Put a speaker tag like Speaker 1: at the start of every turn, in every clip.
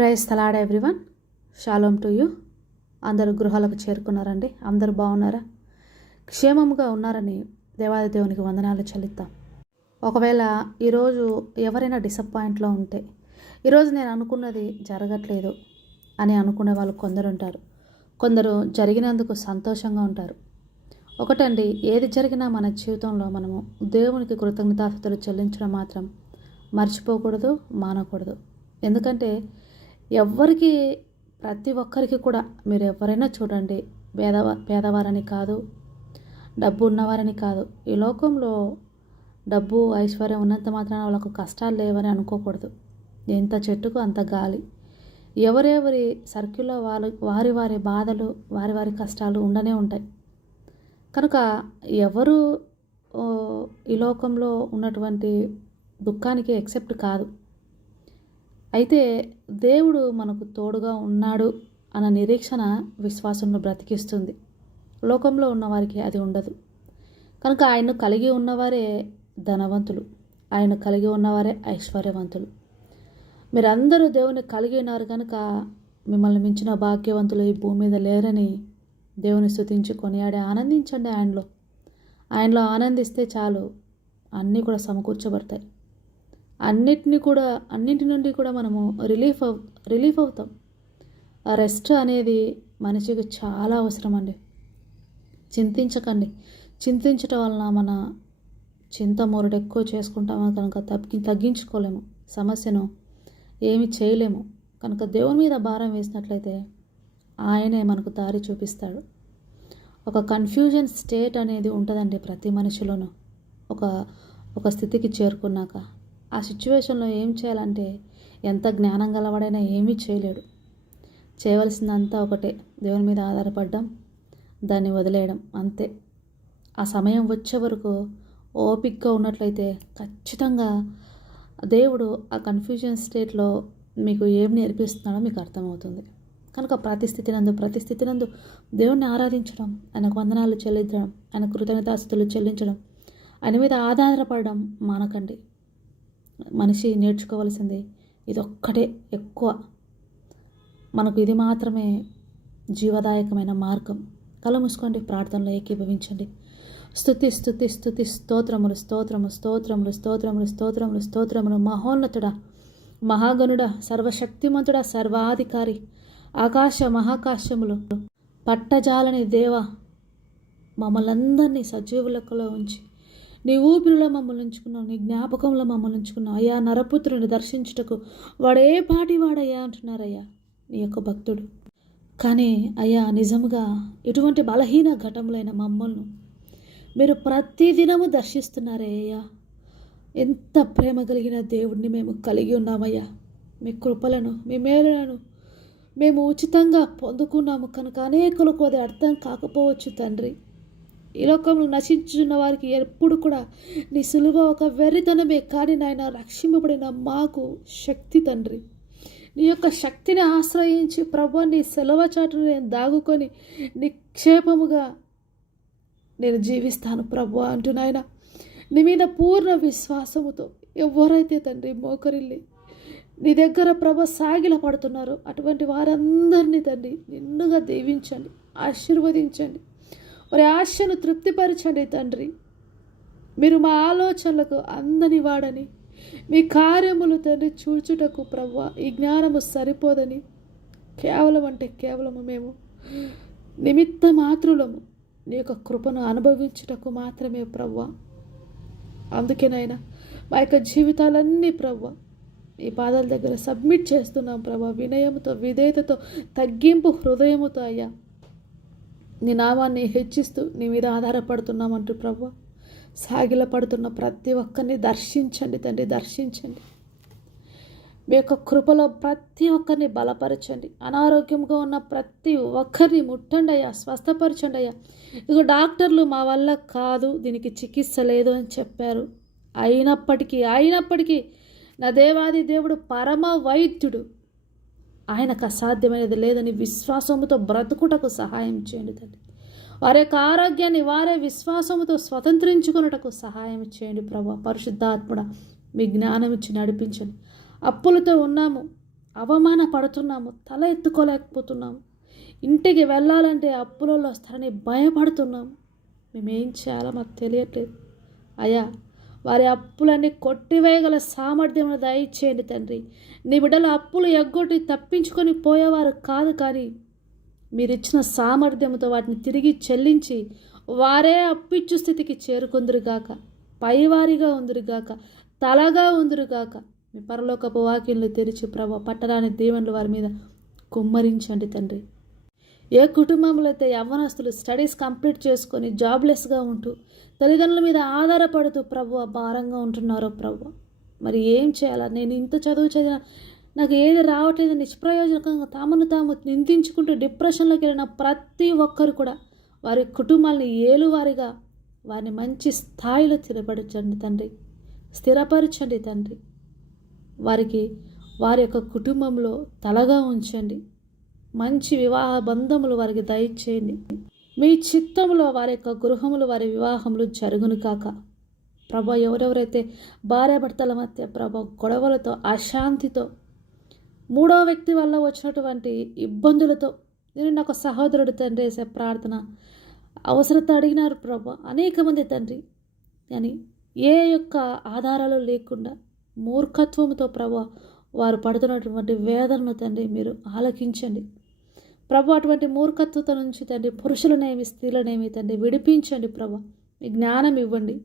Speaker 1: Praise the Lord everyone. Shalom to you. అందరూ గృహాలకు చేరుకున్నారండి. అందరూ బాగున్నారా? క్షేమముగా ఉన్నారని దేవాది దేవునికి వందనాలు చెల్లిద్దాం. ఒకవేళ ఈరోజు ఎవరైనా డిసప్పాయింట్లో ఉంటే ఈరోజు నేను అనుకున్నది జరగట్లేదు అని అనుకునే వాళ్ళు కొందరు ఉంటారు. కొందరు జరిగినందుకు సంతోషంగా ఉంటారు. ఒకటండి ఏది జరిగినా మన జీవితంలో మనము దేవునికి కృతజ్ఞతాస్థుతులు చెల్లించడం మాత్రం మర్చిపోకూడదు మానకూడదు. ఎందుకంటే ఎవ్వరికి ప్రతి ఒక్కరికి కూడా మీరు ఎవరైనా చూడండి పేదవ పేదవారని కాదు డబ్బు ఉన్నవారని కాదు. ఈ లోకంలో డబ్బు ఐశ్వర్యం ఉన్నంత మాత్రాన వాళ్ళకు కష్టాలు లేవని అనుకోకూడదు. ఎంత చెట్టుకు అంత గాలి. ఎవరెవరి సర్కిల్లో వాళ్ళు వారి వారి బాధలు వారి వారి కష్టాలు ఉండనే ఉంటాయి. కనుక ఎవరు ఈ లోకంలో ఉన్నటువంటి దుఃఖానికి ఎక్సెప్ట్ కాదు. అయితే దేవుడు మనకు తోడుగా ఉన్నాడు అన్న నిరీక్షణ విశ్వాసంను బ్రతికిస్తుంది. లోకంలో ఉన్నవారికి అది ఉండదు. కనుక ఆయన్ను కలిగి ఉన్నవారే ధనవంతులు. ఆయన కలిగి ఉన్నవారే ఐశ్వర్యవంతులు. మీరందరూ దేవుని కలిగి ఉన్నారు కనుక మిమ్మల్ని మించిన భాగ్యవంతులు ఈ భూమి మీద లేరని దేవుని స్థుతించి కొనియాడి ఆనందించండి ఆయనలో. ఆయనలో ఆనందిస్తే చాలు. అన్నీ కూడా సమకూర్చబడతాయి. అన్నిటిని కూడా అన్నింటి నుండి కూడా మనము రిలీఫ్ అవ్ రిలీఫ్ అవుతాం. ఆ రెస్ట్ అనేది మనిషికి చాలా అవసరం అండి చింతించకండి. చింతించటం వలన మన చింత మొరడు ఎక్కువ చేసుకుంటామో కనుక తగ్గి తగ్గించుకోలేము. సమస్యను ఏమి చేయలేము. కనుక దేవుని మీద భారం వేసినట్లయితే ఆయనే మనకు దారి చూపిస్తాడు. ఒక కన్ఫ్యూజన్ స్టేట్ అనేది ఉంటుందండి ప్రతి మనిషిలోనూ. ఒక ఒక స్థితికి చేరుకున్నాక. ఆ సిచ్యువేషన్లో ఏం చేయాలంటే ఎంత జ్ఞానం గలవాడైనా ఏమీ చేయలేడు. చేయవలసిందంతా ఒకటే. దేవుని మీద ఆధారపడడం దాన్ని వదిలేయడం అంతే. ఆ సమయం వచ్చే వరకు ఓపిక్గా ఉన్నట్లయితే ఖచ్చితంగా దేవుడు ఆ కన్ఫ్యూజన్ స్టేట్లో మీకు ఏం నేర్పిస్తున్నాడో మీకు అర్థమవుతుంది. కనుక ప్రతిస్థితి నందు ప్రతిస్థితి నందు దేవుణ్ణి ఆరాధించడం ఆయనకు వందనాలు చెల్లించడం ఆయన కృతజ్ఞతాస్తులు చెల్లించడం ఆయన మీద ఆధారపడడం మానకండి. మనిషి నేర్చుకోవాల్సింది ఇది ఒక్కటే ఎక్కువ. మనకు ఇది మాత్రమే జీవదాయకమైన మార్గం. కళ మూసుకోండి ప్రార్థనలో ఏకీభవించండి. స్థుతి స్థుతి స్థుతి స్తోత్రములు స్తోత్రము స్తోత్రములు స్తోత్రములు స్తోత్రములు స్తోత్రములు. మహోన్నతుడా మహాగణుడ సర్వశక్తిమంతుడ సర్వాధికారి ఆకాశ మహాకాశములు పట్టజాలని దేవ మమ్మల్ని సజీవులకులో ఉంచి నీ ఊపిరిలో మమ్మల్ని ఉంచుకున్నావు నీ జ్ఞాపకంలో మమ్మల్ని ఉంచుకున్నావు. అయ్యా నరపుత్రుని దర్శించుటకు వాడే పాటి వాడయ్యా అంటున్నారయ్యా నీ యొక్క భక్తుడు. కానీ అయ్యా నిజముగా ఇటువంటి బలహీన ఘటములైన మమ్మల్ని మీరు ప్రతిదినము దర్శిస్తున్నారే అయ్యా. ఎంత ప్రేమ కలిగిన దేవుడిని మేము కలిగి ఉన్నామయ్యా. మీ కృపలను మీ మేలులను మేము ఉచితంగా పొందుకున్నాము కనుక అనేకులకు అది అర్థం కాకపోవచ్చు తండ్రి. ఈ లోకంలో నశించున్న వారికి ఎప్పుడు కూడా నీ సులువ ఒక వెర్రితనమే. కానీ నాయన రక్షింపబడిన మాకు శక్తి తండ్రి. నీ యొక్క శక్తిని ఆశ్రయించి ప్రభు నీ సెలవ చాటును నేను దాగుకొని నిక్షేపముగా నేను జీవిస్తాను ప్రభు అంటూ నాయన నీ మీద పూర్ణ విశ్వాసముతో ఎవరైతే తండ్రి మోకరిల్లి నీ దగ్గర ప్రభ సాగిల పడుతున్నారు అటువంటి వారందరినీ తండ్రి నిన్నుగా దీవించండి ఆశీర్వదించండి. వారి ఆశను తృప్తిపరచండి తండ్రి. మీరు మా ఆలోచనలకు అందని వాడని మీ కార్యములు తండ్రి చూచుటకు ప్రవ్వ ఈ జ్ఞానము సరిపోదని. కేవలం అంటే కేవలము మేము నిమిత్త మాత్రులము. నీ యొక్క కృపను అనుభవించుటకు మాత్రమే ప్రవ్వ. అందుకేనైనా మా యొక్క జీవితాలన్నీ ప్రవ్వ ఈ పాదాల దగ్గర సబ్మిట్ చేస్తున్నాం ప్రభా వినయముతో విధేయతతో తగ్గింపు హృదయముతో అయ్యా. నీ నామాన్ని హెచ్చిస్తూ నీ మీద ఆధారపడుతున్నామంటూ ప్రభు. సాగిల పడుతున్న ప్రతి ఒక్కరిని దర్శించండి తండ్రి దర్శించండి. మీ యొక్క కృపలో ప్రతి ఒక్కరిని బలపరచండి. అనారోగ్యంగా ఉన్న ప్రతి ఒక్కరిని ముట్టండి అయ్యా స్వస్థపరచండి అయ్యా. ఇక డాక్టర్లు మా వల్ల కాదు దీనికి చికిత్స లేదు అని చెప్పారు. అయినప్పటికీ అయినప్పటికీ నా దేవాది దేవుడు పరమ వైద్యుడు. ఆయనకు అసాధ్యమైనది లేదని విశ్వాసముతో బ్రతుకుటకు సహాయం చేయండి తండ్రి వారి యొక్క ఆరోగ్యాన్ని వారే విశ్వాసముతో స్వతంత్రించుకున్నటకు సహాయం చేయండి ప్రభా. పరిశుద్ధాత్ముడ మీ జ్ఞానం ఇచ్చి నడిపించండి. అప్పులతో ఉన్నాము అవమాన పడుతున్నాము తల ఎత్తుకోలేకపోతున్నాము. ఇంటికి వెళ్ళాలంటే అప్పులలో వస్తారని భయపడుతున్నాము. మేమేం చేయాలో మాకు తెలియట్లేదు. అయ్యా వారి అప్పులన్నీ కొట్టివేయగల సామర్థ్యం దయచేయండి తండ్రి. నీ బిడ్డల అప్పులు ఎగ్గొట్టి తప్పించుకొని పోయేవారు కాదు కానీ మీరిచ్చిన సామర్థ్యంతో వాటిని తిరిగి చెల్లించి వారే అప్పిచ్చు స్థితికి చేరుకుందురుగాక. పైవారిగా ఉందిరుగాక. తలగా ఉందిరుగాక. మీ పరలోకపు వాక్యంలు తెరిచి ప్రభు పట్టరాని దీవెనలు వారి మీద కుమ్మరించండి తండ్రి. ఏ కుటుంబంలో అయితే యవ్వనస్తులు స్టడీస్ కంప్లీట్ చేసుకొని జాబ్లెస్గా ఉంటూ తల్లిదండ్రుల మీద ఆధారపడుతూ ప్రభు భారంగా ఉంటున్నారో ప్రభు. మరి ఏం చేయాలా? నేను ఇంత చదువు చదివిన నాకు ఏది రావట్లేదు నిష్ప్రయోజకంగా తామును తాము నిందించుకుంటూ డిప్రెషన్లోకి వెళ్ళిన ప్రతి ఒక్కరు కూడా వారి కుటుంబాలని ఏలువారిగా వారిని మంచి స్థాయిలో స్థిరపరచండి తండ్రి. స్థిరపరచండి తండ్రి. వారికి వారి యొక్క కుటుంబంలో తలగా ఉంచండి. మంచి వివాహ బంధములు వారికి దయచేయండి. మీ చిత్తంలో వారి యొక్క గృహములు వారి వివాహములు జరుగును కాక. ప్రభ ఎవరెవరైతే భార్యాభర్తల మధ్య ప్రభ గొడవలతో అశాంతితో మూడో వ్యక్తి వల్ల వచ్చినటువంటి ఇబ్బందులతో నేను నాకు సహోదరుడు తండ్రి వేసే ప్రార్థన అవసరత అడిగినారు ప్రభ. అనేక మంది తండ్రి అని ఏ యొక్క ఆధారాలు లేకుండా మూర్ఖత్వంతో ప్రభ వారు పడుతున్నటువంటి వేదనను తండ్రి మీరు ఆలకించండి. ప్రభు అటువంటి మూర్ఖత్వత నుంచి తండ్రి పురుషులనేమి స్త్రీలనేమి తండ్రి విడిపించండి ప్రభు. మీ జ్ఞానం ఇవ్వండి.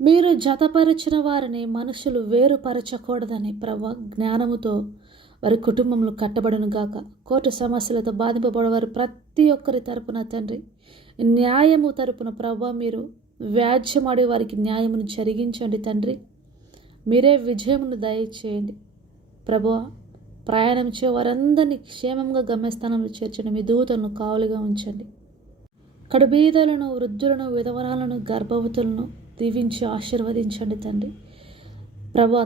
Speaker 1: మీరు జతపరిచిన వారిని మనుషులు వేరుపరచకూడదని ప్రభు జ్ఞానముతో వారి కుటుంబంలో కట్టబడను గాక. కోర్టు సమస్యలతో బాధింపబడేవారు ప్రతి ఒక్కరి తరపున తండ్రి న్యాయము తరపున ప్రభు మీరు వ్యాజ్యమాడే వారికి న్యాయమును జరిగించండి తండ్రి. మీరే విజయమును దయచేయండి. ప్రభువా ప్రయాణం చే వారందరినీ క్షేమంగా గమ్యస్థానంలో చేర్చండి. మీ దూతలను కావులుగా ఉంచండి. కడుబీదలను వృద్ధులను విధవరాలను గర్భవతులను దీవించి ఆశీర్వదించండి తండ్రి. ప్రభా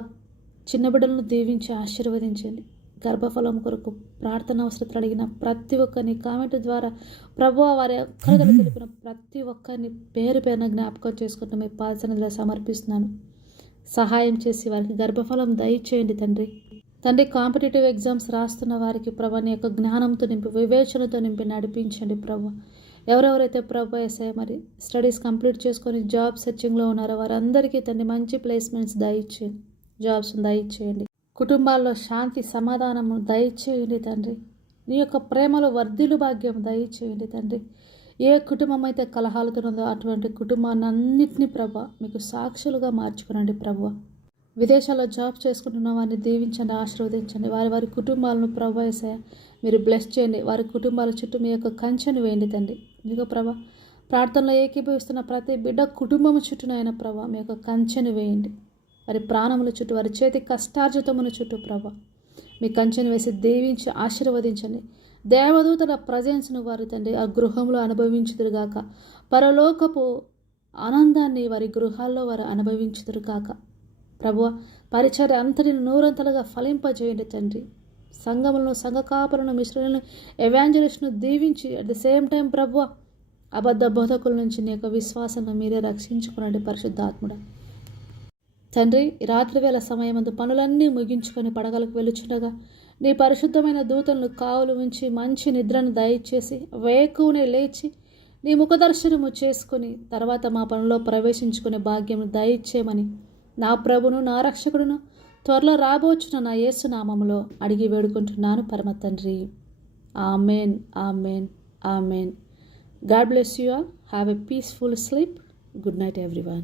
Speaker 1: చిన్న బిడ్డలను దీవించి ఆశీర్వదించండి. గర్భఫలం కొరకు ప్రార్థన అవసరతలు అడిగిన ప్రతి ఒక్కరిని కామెంట్ ద్వారా ప్రభు వారి ఒక్కరిగా తెలిపిన ప్రతి ఒక్కరిని పేరు పేరున జ్ఞాపకం చేసుకుంటూ మీ పాదసన్నిధిలో సమర్పిస్తున్నాను. సహాయం చేసి వారికి గర్భఫలం దయచేయండి తండ్రి. తండ్రి కాంపిటేటివ్ ఎగ్జామ్స్ రాస్తున్న వారికి ప్రభా నీ యొక్క జ్ఞానంతో నింపి వివేచనతో నింపి నడిపించండి ప్రభు. ఎవరెవరైతే ప్రభు ఎస్ఐ మరి స్టడీస్ కంప్లీట్ చేసుకొని జాబ్ సెర్చింగ్లో ఉన్నారో వారందరికీ తండ్రి మంచి ప్లేస్మెంట్స్ దయచేయండి జాబ్స్ దయచేయండి. కుటుంబాల్లో శాంతి సమాధానము దయచేయండి తండ్రి. నీ యొక్క ప్రేమలో వర్ధిలు భాగ్యం దయచేయండి తండ్రి. ఏ కుటుంబం అయితే కలహాలుతున్నదో అటువంటి కుటుంబాన్ని అన్నింటినీ ప్రభ మీకు సాక్షులుగా మార్చుకునండి ప్రభు. విదేశాల్లో జాబ్ చేసుకుంటున్న వారిని దీవించండి ఆశీర్వదించండి. వారి వారి కుటుంబాలను ప్రభా మీరు బ్లెస్ చేయండి. వారి కుటుంబాల చుట్టూ మీ యొక్క కంచెను వేయండి తండ్రి. ఇదిగో ప్రభా ప్రార్థనలో ఏకీభవిస్తున్న ప్రతి బిడ్డ కుటుంబం చుట్టూనైన ప్రభా మీ యొక్క కంచెను వేయండి. వారి ప్రాణముల చుట్టూ వారి చేతి కష్టార్జితముల చుట్టూ ప్రభా మీ కంచెను వేసి దీవించి ఆశీర్వదించండి. దేవదూతల ప్రజెన్స్ను వారి తండ్రి ఆ గృహంలో అనుభవించుదురుగాక పరలోకపు ఆనందాన్ని వారి గృహాల్లో వారు అనుభవించుదురుగాక ప్రభు పరిచర్య అంతటిని నూరంతలుగా ఫలింపజేయండి తండ్రి. సంఘములను సంఘ కాపులను మిశ్రులను ఎవాంజలిస్ట్ను దీవించి అట్ ద సేమ్ టైం ప్రభు అబద్ధ బోధకుల నుంచి నీ యొక్క విశ్వాసాన్ని మీరే రక్షించుకునండి పరిశుద్ధాత్ముడ. తండ్రి రాత్రి వేళ సమయమందు పనులన్నీ ముగించుకొని పడగలకు వెలుచుండగా నీ పరిశుద్ధమైన దూతలను కావులు ఉంచి మంచి నిద్రను దయచేసి వేకువునే లేచి నీ ముఖదర్శనము చేసుకుని తర్వాత మా పనిలో ప్రవేశించుకునే భాగ్యం దయచేయమని నా ప్రభును నా రక్షకుడును త్వరలో రాబోచున నా యేసునామములో అడిగి వేడుకుంటున్నాను పరమ తండ్రి. Amen amen amen. God bless you all. Have a peaceful sleep. Good night everyone.